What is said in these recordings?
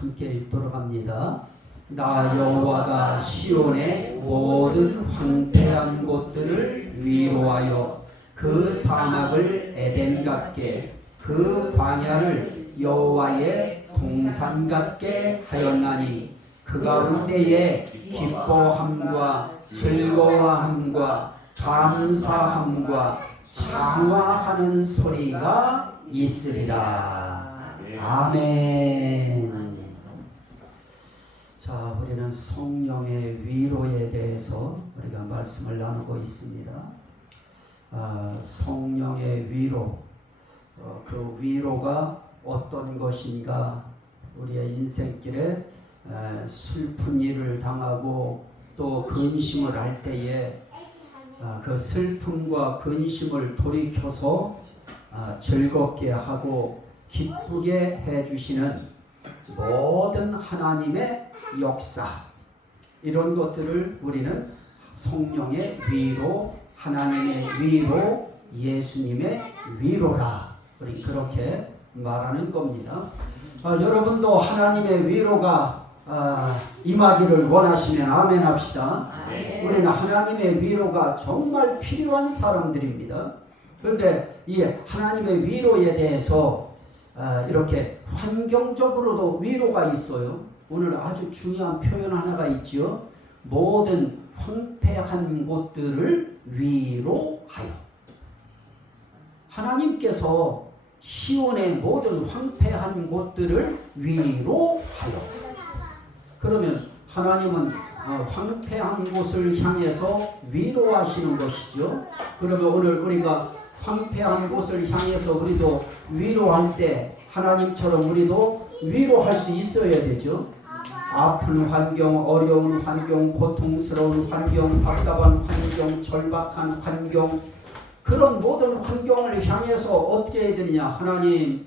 함께 읽도록 합니다. 나 여호와가 시온의 모든 황폐한 곳들을 위로하여 그 사막을 에덴 같게 그 광야를 여호와의 동산 같게 하였나니 그 가운데에 기뻐함과 즐거워함과 감사함과 장화하는 소리가 있으리라. 아멘. 자, 우리는 성령의 위로에 대해서 우리가 말씀을 나누고 있습니다. 성령의 위로, 그 위로가 어떤 것인가? 우리의 인생길에 슬픈 일을 당하고 또 근심을 할 때에 그 슬픔과 근심을 돌이켜서 즐겁게 하고 기쁘게 해주시는 모든 하나님의 역사, 이런 것들을 우리는 성령의 위로, 하나님의 위로, 예수님의 위로라, 우리 그렇게 말하는 겁니다. 여러분도 하나님의 위로가 임하기를 원하시면 아멘 합시다. 우리는 하나님의 위로가 정말 필요한 사람들입니다. 그런데 이 하나님의 위로에 대해서 이렇게 환경적으로도 위로가 있어요. 오늘 아주 중요한 표현 하나가 있죠. 모든 황폐한 곳들을 위로하여. 하나님께서 시온의 모든 황폐한 곳들을 위로하여. 그러면 하나님은 황폐한 곳을 향해서 위로하시는 것이죠. 그러면 오늘 우리가 황폐한 곳을 향해서 우리도 위로할 때 하나님처럼 우리도 위로할 수 있어야 되죠. 아픈 환경, 어려운 환경, 고통스러운 환경, 답답한 환경, 절박한 환경, 그런 모든 환경을 향해서 어떻게 해야 되느냐. 하나님,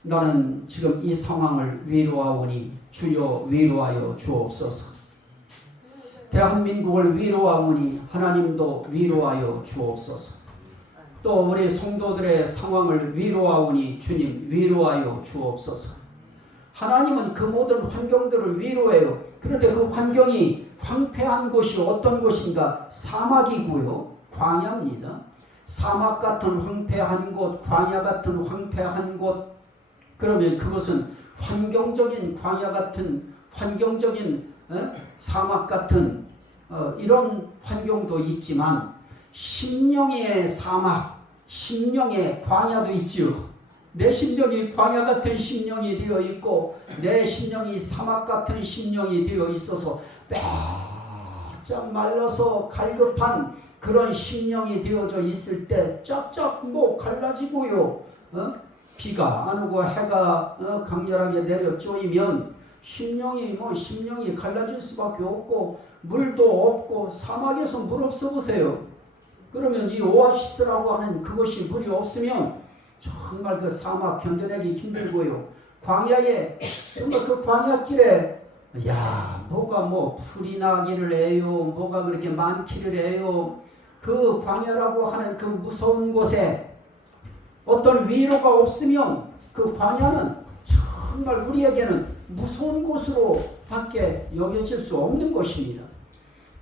나는 지금 이 상황을 위로하오니 주여 위로하여 주옵소서. 대한민국을 위로하오니 하나님도 위로하여 주옵소서. 또 우리 성도들의 상황을 위로하오니 주님 위로하여 주옵소서. 하나님은 그 모든 환경들을 위로해요. 그런데 그 환경이 황폐한 곳이 어떤 곳인가? 사막이고요, 광야입니다. 사막 같은 황폐한 곳, 광야 같은 황폐한 곳, 그러면 그것은 환경적인 광야 같은, 환경적인 사막 같은 이런 환경도 있지만 심령의 사막, 심령의 광야도 있지요. 내 심령이 광야 같은 심령이 되어 있고 내 심령이 사막 같은 심령이 되어 있어서 바짝 말라서 갈급한 그런 심령이 되어져 있을 때 쫙쫙 갈라지고요. 비가 안 오고 해가 강렬하게 내려 쪼이면 심령이 갈라질 수밖에 없고 물도 없고, 사막에서 물 없어 보세요. 그러면 이 오아시스라고 하는 그것이 물이 없으면 정말 그 사막 견뎌내기 힘들고요. 광야에 정말 그 광야길에 뭐가 풀이 나기를 해요. 뭐가 그렇게 많기를 해요. 그 광야라고 하는 그 무서운 곳에 어떤 위로가 없으면 그 광야는 정말 우리에게는 무서운 곳으로 밖에 여겨질 수 없는 것입니다.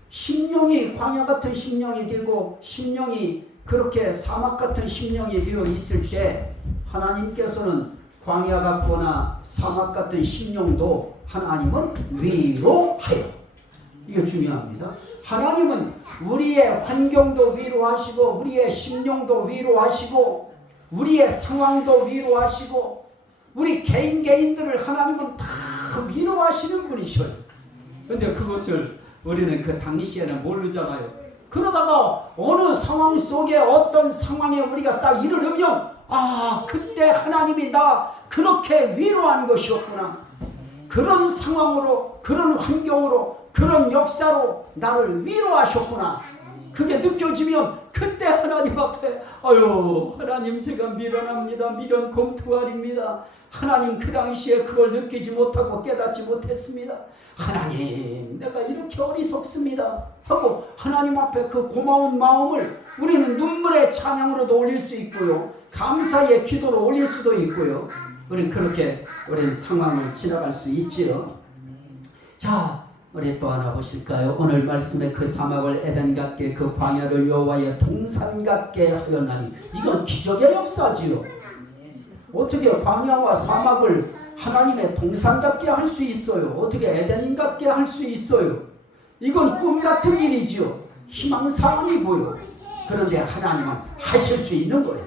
심령이 광야 같은 심령이 되고 심령이 그렇게 사막 같은 심령이 되어 있을 때 하나님께서는 광야 같거나 사막 같은 심령도 하나님은 위로하여. 이게 중요합니다. 하나님은 우리의 환경도 위로하시고 우리의 심령도 위로하시고 우리의 상황도 위로하시고 우리 개인들을 하나님은 다 위로하시는 분이셔요. 그런데 그것을 우리는 그 당시에는 모르잖아요. 그러다가 어느 상황 속에 어떤 상황에 우리가 딱 이르르면 그때 하나님이 나 그렇게 위로한 것이었구나. 그런 상황으로, 그런 환경으로, 그런 역사로 나를 위로하셨구나. 그게 느껴지면 그때 하나님 앞에 하나님 제가 미련합니다. 미련 검투할입니다. 하나님 그 당시에 그걸 느끼지 못하고 깨닫지 못했습니다. 하나님 내가 이렇게 어리석습니다 하고 하나님 앞에 그 고마운 마음을 우리는 눈물의 찬양으로도 올릴 수 있고요, 감사의 기도로 올릴 수도 있고요. 우리 그렇게 우리 상황을 지나갈 수 있지요. 자, 우리 또 하나 보실까요? 오늘 말씀에 그 사막을 에덴 같게 그 광야를 여호와의 동산 같게 하였나니 이건 기적의 역사지요. 어떻게 광야와 사막을 하나님의 동산 같게 할 수 있어요? 어떻게 에덴인 같게 할 수 있어요? 이건 꿈 같은 일이지요. 희망사항이고요. 그런데 하나님은 하실 수 있는 거예요.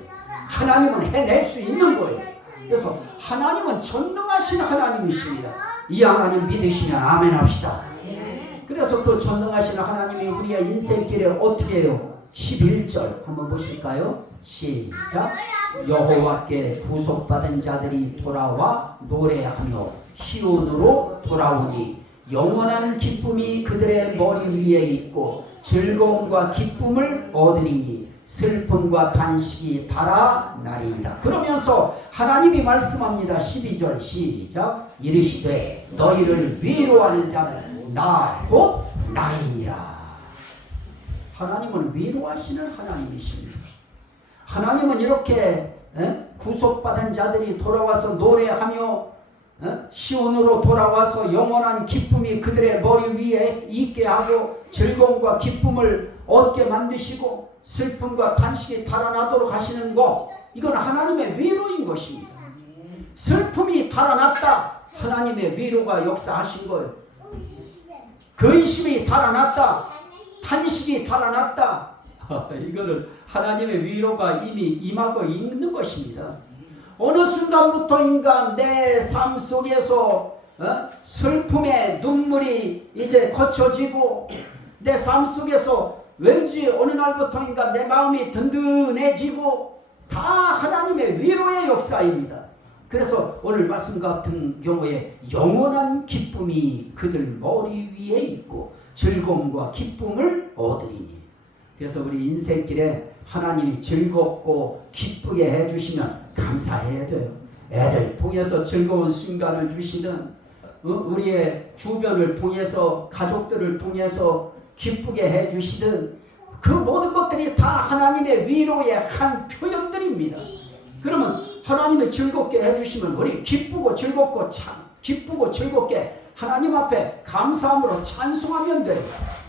하나님은 해낼 수 있는 거예요. 그래서 하나님은 전능하신 하나님이십니다. 이 하나님 믿으시면 아멘 합시다. 그래서 그 전능하신 하나님이 우리의 인생길에 어떻게 해요? 11절 한번 보실까요? 시작. 여호와께 구속받은 자들이 돌아와 노래하며 시온으로 돌아오니 영원한 기쁨이 그들의 머리 위에 있고 즐거움과 기쁨을 얻으리니 슬픔과 단식이 달아나리이다. 그러면서 하나님이 말씀합니다. 12절 시작. 이르시되 너희를 위로하는 자는 나 곧 나이니라. 하나님은 위로하시는 하나님이십니다. 하나님은 이렇게 구속받은 자들이 돌아와서 노래하며 시온으로 돌아와서 영원한 기쁨이 그들의 머리 위에 있게 하고 즐거움과 기쁨을 얻게 만드시고 슬픔과 탄식이 달아나도록 하시는 것, 이건 하나님의 위로인 것입니다. 슬픔이 달아났다. 하나님의 위로가 역사하신 거예요. 근심이 달아났다. 탄식이 달아났다. 이거는 하나님의 위로가 이미 임하고 있는 것입니다. 어느 순간부터인가 내 삶 속에서 슬픔의 눈물이 이제 거쳐지고 내 삶 속에서 왠지 어느 날부터인가 내 마음이 든든해지고 다 하나님의 위로의 역사입니다. 그래서 오늘 말씀 같은 경우에 영원한 기쁨이 그들 머리 위에 있고 즐거움과 기쁨을 얻으리니. 그래서 우리 인생길에 하나님이 즐겁고 기쁘게 해주시면 감사해야 돼요. 애들 통해서 즐거운 순간을 주시는 우리의 주변을 통해서 가족들을 통해서 기쁘게 해주시든 그 모든 것들이 다 하나님의 위로의 한 표현들입니다. 그러면 하나님이 즐겁게 해주시면 우리 기쁘고 즐겁고 기쁘고 즐겁게 하나님 앞에 감사함으로 찬송하면 돼요.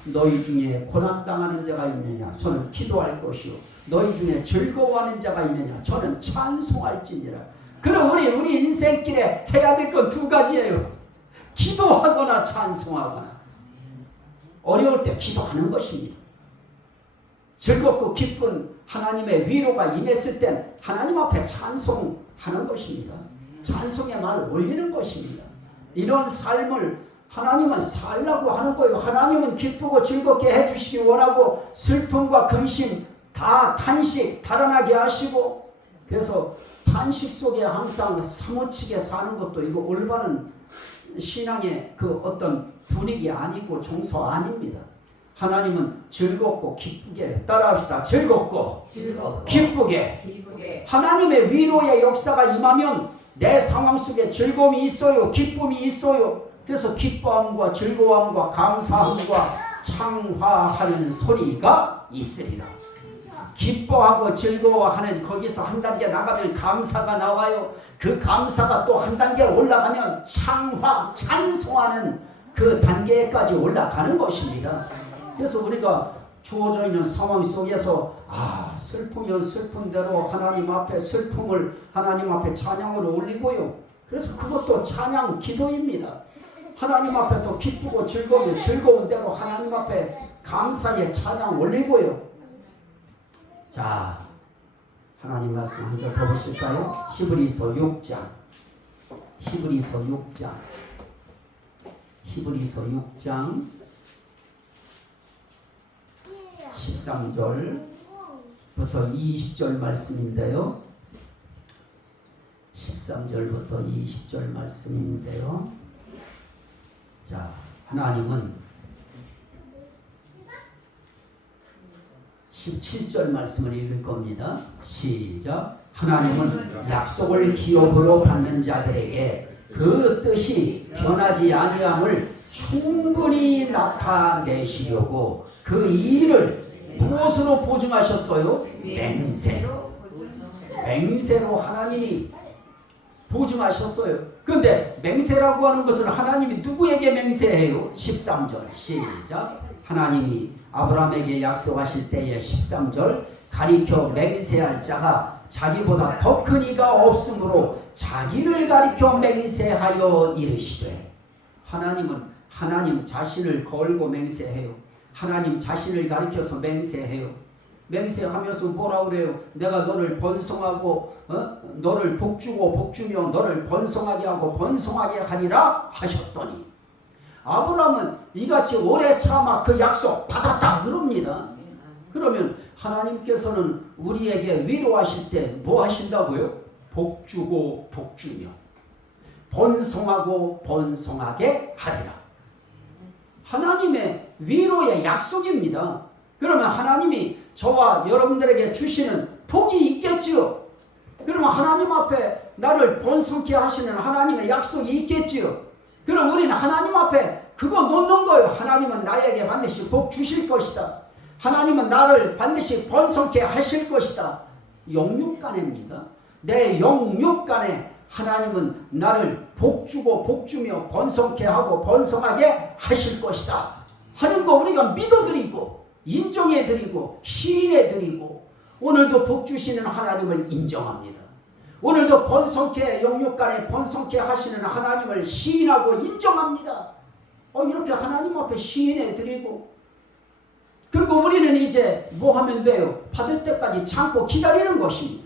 너희 중에 고난당하는 자가 있느냐? 저는 기도할 것이요. 너희 중에 즐거워하는 자가 있느냐? 저는 찬송할지니라. 그럼 우리 인생길에 해야 될 건 두 가지예요. 기도하거나 찬송하거나. 어려울 때 기도하는 것입니다. 즐겁고 기쁜 하나님의 위로가 임했을 땐 하나님 앞에 찬송하는 것입니다. 찬송의 말을 올리는 것입니다. 이런 삶을 하나님은 살라고 하는 거예요. 하나님은 기쁘고 즐겁게 해주시기 원하고 슬픔과 근심 다 탄식 달아나게 하시고, 그래서 탄식 속에 항상 사무치게 사는 것도 이거 올바른 신앙의 그 어떤 분위기 아니고 정서 아닙니다. 하나님은 즐겁고 기쁘게, 따라합시다. 즐겁고 기쁘게. 하나님의 위로의 역사가 임하면 내 상황 속에 즐거움이 있어요. 기쁨이 있어요. 그래서 기뻐함과 즐거움과 감사함과 창화하는 소리가 있으리라. 기뻐하고 즐거워하는 거기서 한 단계 나가면 감사가 나와요. 그 감사가 또 한 단계 올라가면 찬송하는 그 단계까지 올라가는 것입니다. 그래서 우리가 주어져 있는 상황 속에서 슬프면 슬픈 대로 하나님 앞에 슬픔을 하나님 앞에 찬양으로 올리고요. 그래서 그것도 찬양 기도입니다. 하나님 앞에 또 기쁘고 즐거운 대로 하나님 앞에 감사의 찬양 올리고요. 자, 하나님 말씀 한 절 더 보실까요? 히브리서 6장 13절부터 20절 말씀인데요. 13절부터 20절 말씀인데요. 자, 하나님은 17절 말씀을 읽을 겁니다. 시작. 하나님은 약속을 기업으로 받는 자들에게 그 뜻이 변하지 아니함을 충분히 나타내시려고 그 일을 무엇으로 보증하셨어요? 맹세로 하나님이 보지 마셨어요. 그런데 맹세라고 하는 것은 하나님이 누구에게 맹세해요? 13절 시작. 하나님이 아브라함에게 약속하실 때에 13절 가리켜 맹세할 자가 자기보다 더 큰 이가 없으므로 자기를 가리켜 맹세하여 이르시되. 하나님은 하나님 자신을 걸고 맹세해요. 하나님 자신을 가리켜서 맹세해요. 맹세하면서 뭐라 그래요? 내가 너를 번성하고 너를 복주고 복주며 너를 번성하게 하고 번성하게 하리라 하셨더니 아브라함은 이같이 오래 참아 그 약속 받았다 그럽니다. 그러면 하나님께서는 우리에게 위로하실 때 뭐 하신다고요? 복주고 복주며 번성하고 번성하게 하리라. 하나님의 위로의 약속입니다. 그러면 하나님이 저와 여러분들에게 주시는 복이 있겠지요. 그러면 하나님 앞에 나를 번성케 하시는 하나님의 약속이 있겠지요. 그럼 우리는 하나님 앞에 그거 놓는 거예요. 하나님은 나에게 반드시 복 주실 것이다. 하나님은 나를 반드시 번성케 하실 것이다. 영육간에입니다. 내 영육간에 하나님은 나를 복주고 복주며 번성케 하고 번성하게 하실 것이다 하는 거 우리가 믿어드리고 인정해드리고 시인해드리고 오늘도 복주시는 하나님을 인정합니다. 오늘도 번성케 영육간에 번성케 하시는 하나님을 시인하고 인정합니다. 이렇게 하나님 앞에 시인해드리고 그리고 우리는 이제 뭐 하면 돼요? 받을 때까지 참고 기다리는 것입니다.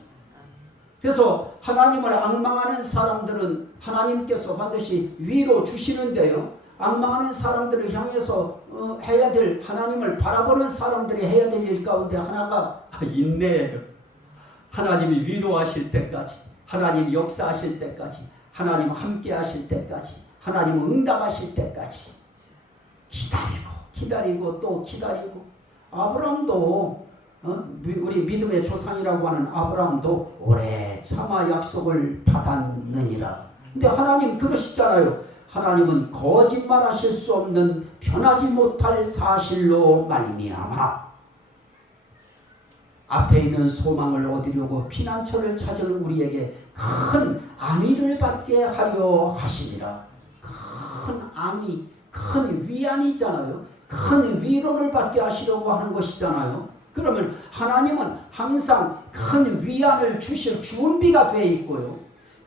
그래서 하나님을 앙망하는 사람들은 하나님께서 반드시 위로 주시는데요. 앙망하는 사람들을 향해서 해야 될 하나님을 바라보는 사람들이 해야 될 일 가운데 하나가 인내예요. 하나님이 위로하실 때까지, 하나님이 역사하실 때까지, 하나님 함께 하실 때까지, 하나님 응답하실 때까지 기다리고 또 기다리고. 아브라함도 우리 믿음의 조상이라고 하는 아브라함도 오래 참아 약속을 받았느니라. 근데 하나님 그러시잖아요. 하나님은 거짓말하실 수 없는 변하지 못할 사실로 말미암아 앞에 있는 소망을 얻으려고 피난처를 찾은 우리에게 큰 안위를 받게 하려 하시니라. 큰 안위, 큰 위안이잖아요. 큰 위로를 받게 하시려고 하는 것이잖아요. 그러면 하나님은 항상 큰 위안을 주실 준비가 되어 있고요.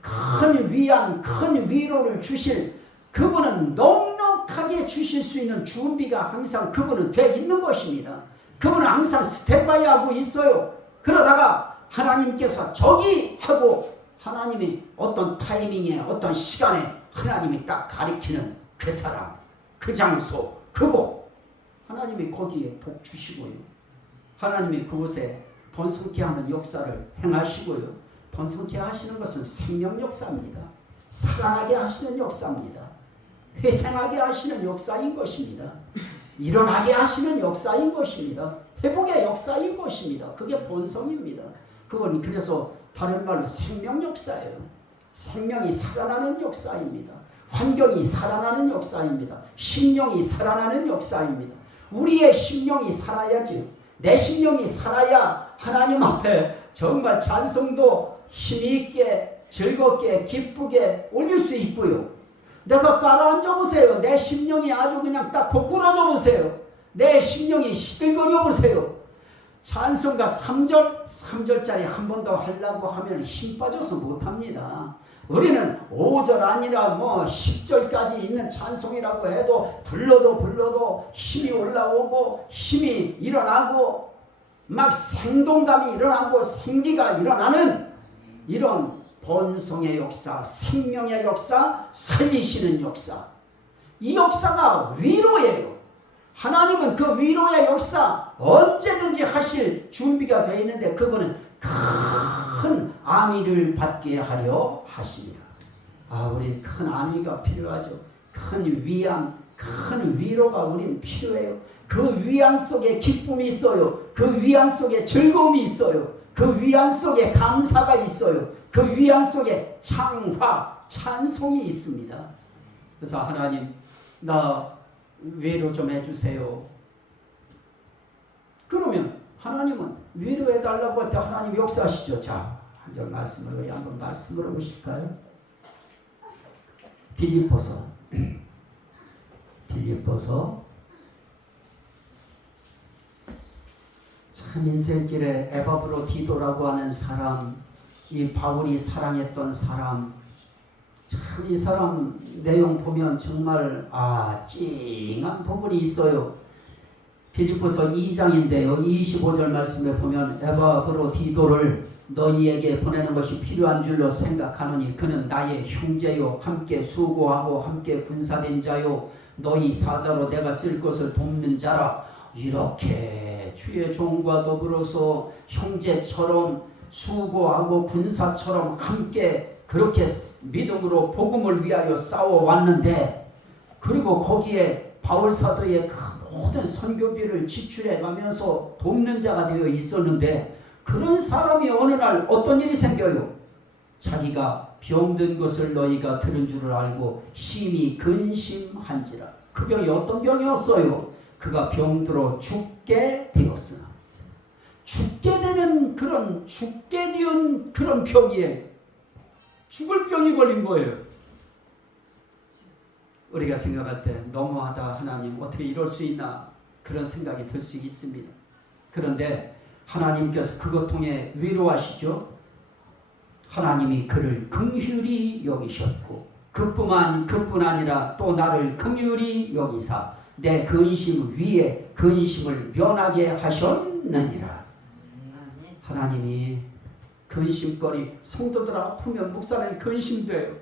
큰 위안, 큰 위로를 주실 그분은 넉넉하게 주실 수 있는 준비가 항상 그분은 되어 있는 것입니다. 그분은 항상 스탠바이 하고 있어요. 그러다가 하나님께서 저기 하고 하나님이 어떤 타이밍에 어떤 시간에 하나님이 딱 가리키는 그 사람, 그 장소, 그곳 하나님이 거기에 복 주시고요. 하나님이 그곳에 번성케 하는 역사를 행하시고요. 번성케 하시는 것은 생명 역사입니다. 살아나게 하시는 역사입니다. 회생하게 하시는 역사인 것입니다. 일어나게 하시는 역사인 것입니다. 회복의 역사인 것입니다. 그게 번성입니다. 그건 그래서 다른 말로 생명 역사예요. 생명이 살아나는 역사입니다. 환경이 살아나는 역사입니다. 심령이 살아나는 역사입니다. 우리의 심령이 살아야지요. 내 심령이 살아야 하나님 앞에 정말 찬송도 힘있게 즐겁게 기쁘게 올릴 수 있고요. 내가 가라앉아 보세요. 내 심령이 아주 그냥 딱 고꾸라져 보세요. 내 심령이 시들거려 보세요. 찬송가 3절짜리 한 번 더 하려고 하면 힘 빠져서 못합니다. 우리는 5절 아니라 10절까지 있는 찬송이라고 해도 불러도 힘이 올라오고 힘이 일어나고 막 생동감이 일어나고 생기가 일어나는 이런 번성의 역사, 생명의 역사, 살리시는 역사. 이 역사가 위로예요. 하나님은 그 위로의 역사 언제든지 하실 준비가 되어 있는데 그분은 큰 안위를 받게 하려 하십니다. 우린 큰 안위가 필요하죠. 큰 위안, 큰 위로가 우린 필요해요. 그 위안 속에 기쁨이 있어요. 그 위안 속에 즐거움이 있어요. 그 위안 속에 감사가 있어요. 그 위안 속에 창화, 찬송이 있습니다. 그래서 하나님, 나 위로 좀 해주세요. 그러면 하나님은 위로해달라고 할 때 하나님 역사하시죠. 자, 한 절 말씀을 우리 한번 말씀을 해보실까요? 빌립보서 참 인생길에 에바브로디도라고 하는 사람, 이 바울이 사랑했던 사람, 참 이 사람 내용 보면 정말 찡한 부분이 있어요. 빌립보서 2장인데요. 25절 말씀에 보면 에바브로디도를 너희에게 보내는 것이 필요한 줄로 생각하노니 그는 나의 형제요 함께 수고하고 함께 군사된 자요 너희 사자로 내가 쓸 것을 돕는 자라. 이렇게 주의 종과 더불어서 형제처럼 수고하고 군사처럼 함께 그렇게 믿음으로 복음을 위하여 싸워왔는데, 그리고 거기에 바울 사도의 그 모든 선교비를 지출해 가면서 돕는 자가 되어 있었는데, 그런 사람이 어느 날 어떤 일이 생겨요. 자기가 병든 것을 너희가 들은 줄을 알고 심히 근심한지라. 그 병이 어떤 병이었어요? 그가 병들어 죽게 되었으나. 죽게 되는 그런 병이에요. 죽을 병이 걸린 거예요. 우리가 생각할 때 너무하다, 하나님 어떻게 이럴 수 있나, 그런 생각이 들 수 있습니다. 그런데 하나님께서 그것 통해 위로하시죠. 하나님이 그를 긍휼히 여기셨고 그뿐 아니라 또 나를 긍휼히 여기사 내 근심 위에 근심을 면하게 하셨느니라. 하나님이 근심거리, 성도들 아프면 목사님 근심돼요.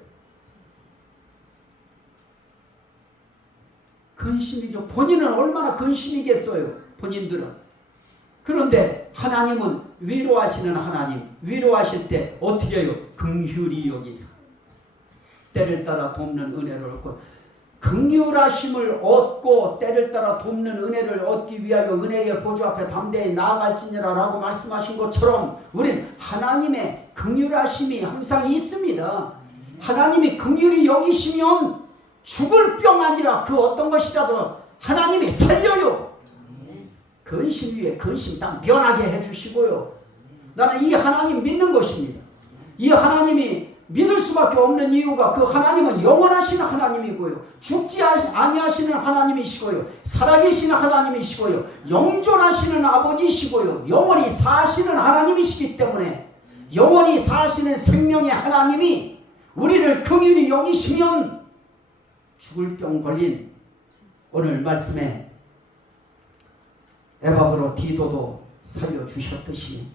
근심이죠. 본인은 얼마나 근심이겠어요. 본인들은. 그런데 하나님은 위로하시는 하나님, 위로하실 때 어떻게 해요? 긍휼히 여기사 때를 따라 돕는 은혜를 얻고, 긍휼하심을 얻고 때를 따라 돕는 은혜를 얻기 위하여 은혜의 보좌 앞에 담대히 나아갈지니라 라고 말씀하신 것처럼 우리는 하나님의 긍휼하심이 항상 있습니다. 하나님이 긍휼히 여기시면 죽을 병 아니라 그 어떤 것이라도 하나님이 살려요. 근심 위에 근심 다 면하게 해주시고요. 나는 이 하나님 믿는 것입니다. 이 하나님이 믿을 수밖에 없는 이유가 그 하나님은 영원하신 하나님이고요. 죽지 아니하시는 하나님이시고요. 살아계시는 하나님이시고요. 영존하시는 아버지시고요. 영원히 사시는 하나님이시기 때문에, 영원히 사시는 생명의 하나님이 우리를 긍휼히 여기시면 죽을 병 걸린 오늘 말씀에 에바브로디도도 살려주셨듯이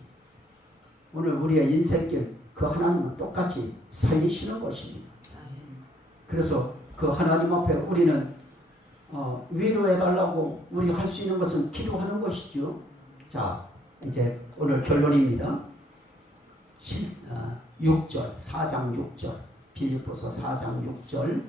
오늘 우리의 인생길 그 하나님은 똑같이 살리시는 것입니다. 그래서 그 하나님 앞에 우리는 위로해달라고 우리가 할 수 있는 것은 기도하는 것이죠. 자, 이제 오늘 결론입니다. 6절, 4장 6절, 빌립보서 4장 6절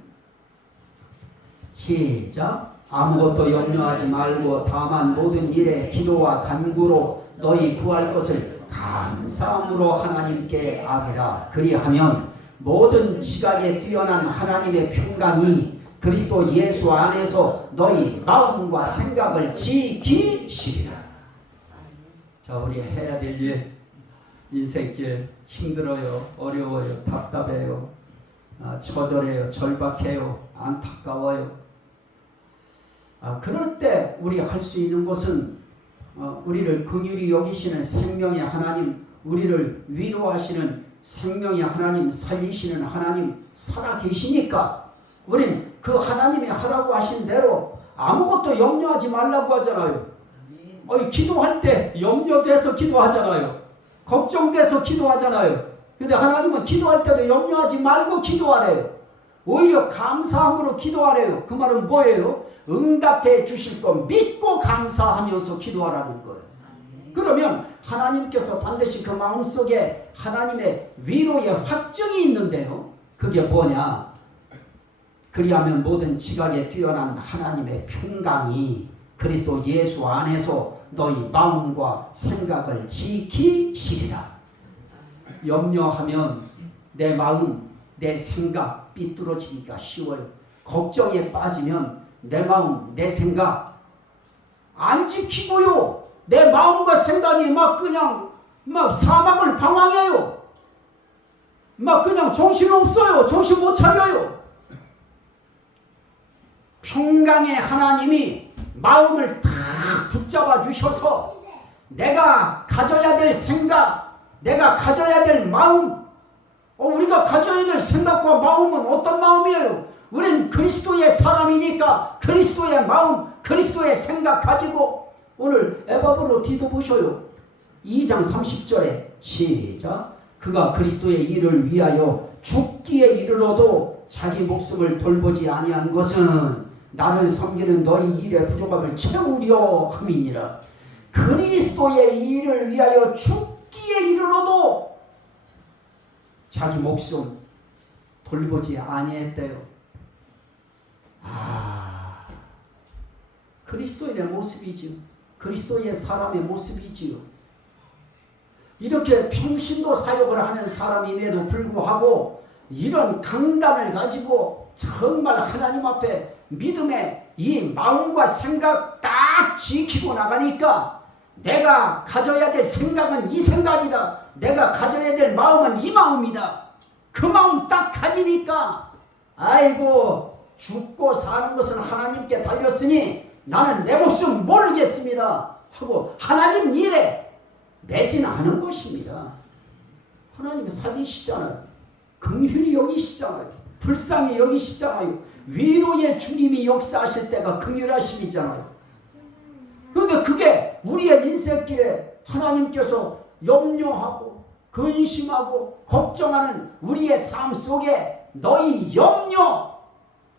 시작. 아무것도 염려하지 말고 다만 모든 일에 기도와 간구로 너희 구할 것을 감사함으로 하나님께 아뢰라. 그리하면 모든 지각에 뛰어난 하나님의 평강이 그리스도 예수 안에서 너희 마음과 생각을 지키시리라. 자, 우리 해야 될 일, 인생길 힘들어요, 어려워요, 답답해요, 처절해요, 절박해요, 안타까워요. 그럴 때 우리가 할 수 있는 것은 우리를 긍휼히 여기시는 생명의 하나님, 우리를 위로하시는 생명의 하나님, 살리시는 하나님 살아계시니까 우린 그 하나님이 하라고 하신 대로 아무것도 염려하지 말라고 하잖아요. 기도할 때 염려돼서 기도하잖아요. 걱정돼서 기도하잖아요. 근데 하나님은 기도할 때도 염려하지 말고 기도하래요. 오히려 감사함으로 기도하래요. 그 말은 뭐예요? 응답해 주실 거 믿고 감사하면서 기도하라는 거예요. 그러면 하나님께서 반드시 그 마음속에 하나님의 위로의 확증이 있는데요. 그게 뭐냐? 그리하면 모든 지각에 뛰어난 하나님의 평강이 그리스도 예수 안에서 너희 마음과 생각을 지키시리라. 염려하면 내 마음, 내 생각 삐뚤어지기가 쉬워요. 걱정에 빠지면 내 마음, 내 생각 안 지키고요. 내 마음과 생각이 그냥 사막을 방황해요. 그냥 정신 없어요. 정신 못 차려요. 평강의 하나님이 마음을 다 붙잡아 주셔서 내가 가져야 될 생각, 내가 가져야 될 마음, 우리가 가져야 될 생각과 마음은 어떤 마음이에요? 우리는 그리스도의 사람이니까 그리스도의 마음, 그리스도의 생각 가지고 오늘 에바브로 뒤져보셔요. 2장 30절에 시작. 그가 그리스도의 일을 위하여 죽기에 이르러도 자기 목숨을 돌보지 아니한 것은 나를 섬기는 너희 일의 부족함을 채우려 함이니라. 그리스도의 일을 위하여 죽기에 이르러도 자기 목숨 돌보지 아니했대요. 그리스도인의 모습이지요. 그리스도의 사람의 모습이지요. 이렇게 평신도 사역을 하는 사람임에도 불구하고 이런 강단을 가지고 정말 하나님 앞에 믿음의 이 마음과 생각 딱 지키고 나가니까 내가 가져야 될 생각은 이 생각이다. 내가 가져야 될 마음은 이 마음이다. 그 마음 딱 가지니까 아이고 죽고 사는 것은 하나님께 달렸으니 나는 내 목숨 모르겠습니다 하고 하나님 일에 내지는 않은 것입니다. 하나님이 살리시잖아요. 긍휼히 여기시잖아요. 불쌍히 여기시잖아요. 위로의 주님이 역사하실 때가 긍휼하심이잖아요. 그런데 그게 우리의 인생길에 하나님께서 염려하고 근심하고 걱정하는 우리의 삶 속에 너희 염려,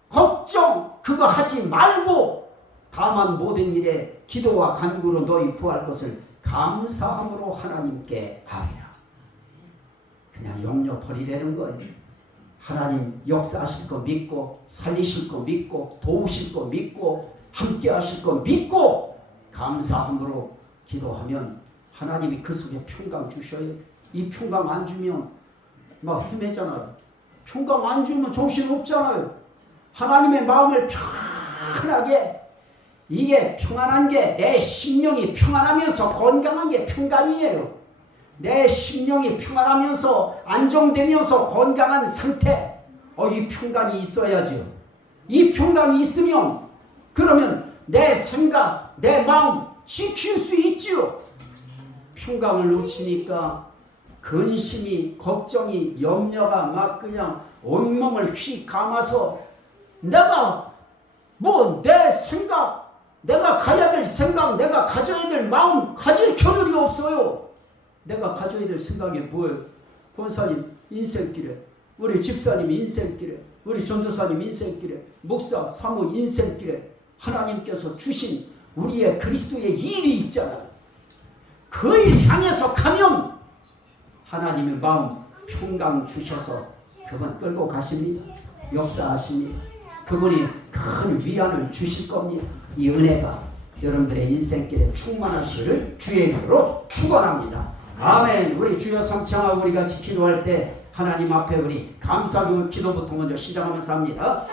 걱정 그거 하지 말고 다만 모든 일에 기도와 간구로 너희 구할 것을 감사함으로 하나님께 아뢰라. 그냥 염려 버리라는 거예요. 하나님 역사하실 거 믿고 살리실 거 믿고 도우실 거 믿고 함께 하실 거 믿고 감사함으로 기도하면 하나님이 그 속에 평강 주셔요. 이 평강 안 주면 막 헤매잖아요. 평강 안 주면 정신 없잖아요. 하나님의 마음을 편하게 이게 평안한 게 내 심령이 평안하면서 건강한 게 평강이에요. 내 심령이 평안하면서 안정되면서 건강한 상태, 이 평강이 있어야죠. 이 평강이 있으면 그러면 내 생각, 내 마음 지킬 수 있지요. 평강을 놓치니까 근심이, 걱정이, 염려가 막 그냥 온몸을 휙 감아서 내가 내 생각, 내가 가야 될 생각, 내가 가져야 될 마음 가질 겨를이 없어요. 내가 가져야 될 생각이 뭐예요? 권사님 인생길에, 우리 집사님 인생길에, 우리 전도사님 인생길에, 목사, 사모 인생길에 하나님께서 주신 우리의 그리스도의 일이 있잖아요. 그 일 향해서 가면 하나님의 마음 평강 주셔서 그분 끌고 가십니다. 역사하십니다. 그분이 큰 위안을 주실 겁니다. 이 은혜가 여러분들의 인생길에 충만하시기를 주의 이름으로 축원합니다. 아멘. 우리 주여 성창하고 우리가 기도할 때 하나님 앞에 우리 감사 기도부터 먼저 시작하면서 합니다.